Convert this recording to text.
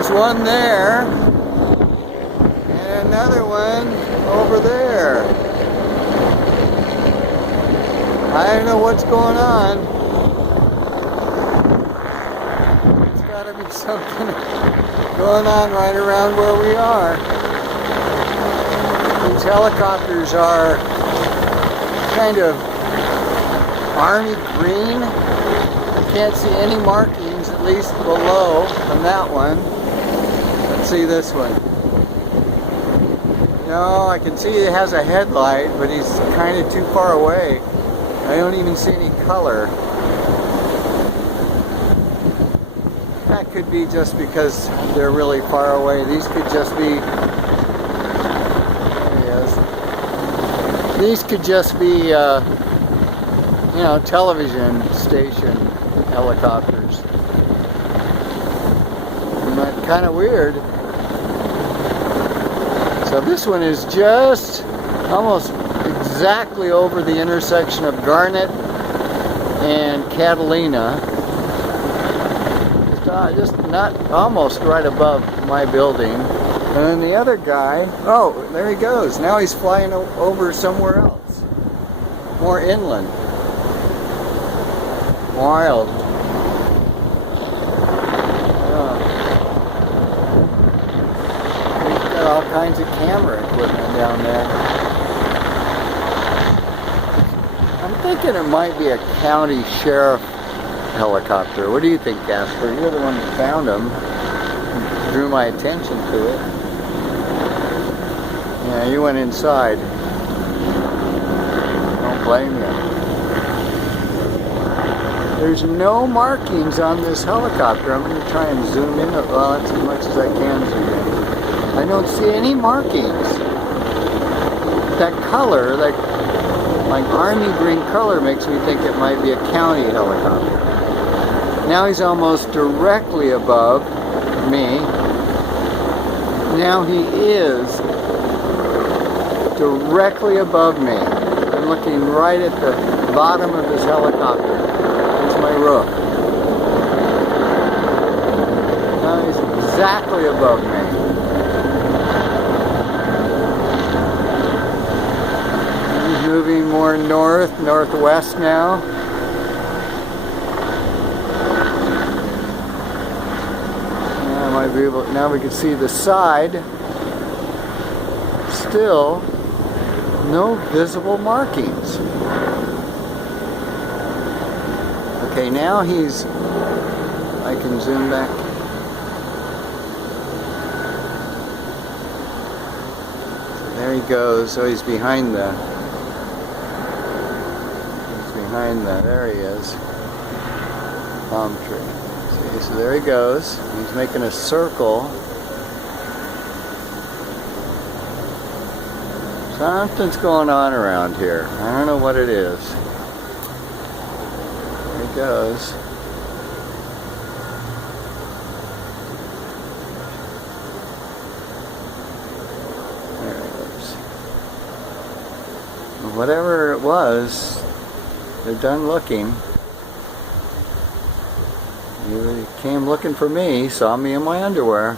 there's one there, and another one over there. I don't know what's going on. It's got to be something going on right around where we are. These helicopters are kind of army green. I can't see any markings, at least below, on that one. Let's see this one. No, I can see it has a headlight, but he's kind of too far away. I don't even see any color. That could be just because they're really far away. These could just be... There he is. These could just be, you know, television station helicopters. But kind of weird. So this one is just almost exactly over the intersection of Garnet and Catalina. Just not almost right above my building. And then the other guy, oh, there he goes. Now he's flying over somewhere else. More inland. Wild. He's got all kinds of camera equipment down there. I'm thinking it might be a county sheriff helicopter. What do you think, Casper? You're the one that found him. Drew my attention to it. Yeah, you went inside. Don't blame you. There's no markings on this helicopter. I'm going to try and zoom in. Well, that's as much as I can zoom in. I don't see any markings. That color, that like army green color, makes me think it might be a county helicopter. Now he's almost directly above me. Now he is directly above me. I'm looking right at the bottom of this helicopter. It's my roof. Now he's exactly above me. He's moving more northwest now. Now we can see the side. Still no visible markings. Okay, now he's... I can zoom back. So there he goes. So he's behind the... There he is. Palm tree. So there he goes. He's making a circle. Something's going on around here. I don't know what it is. There he goes. There he goes. Whatever it was, they're done looking. He came looking for me, saw me in my underwear.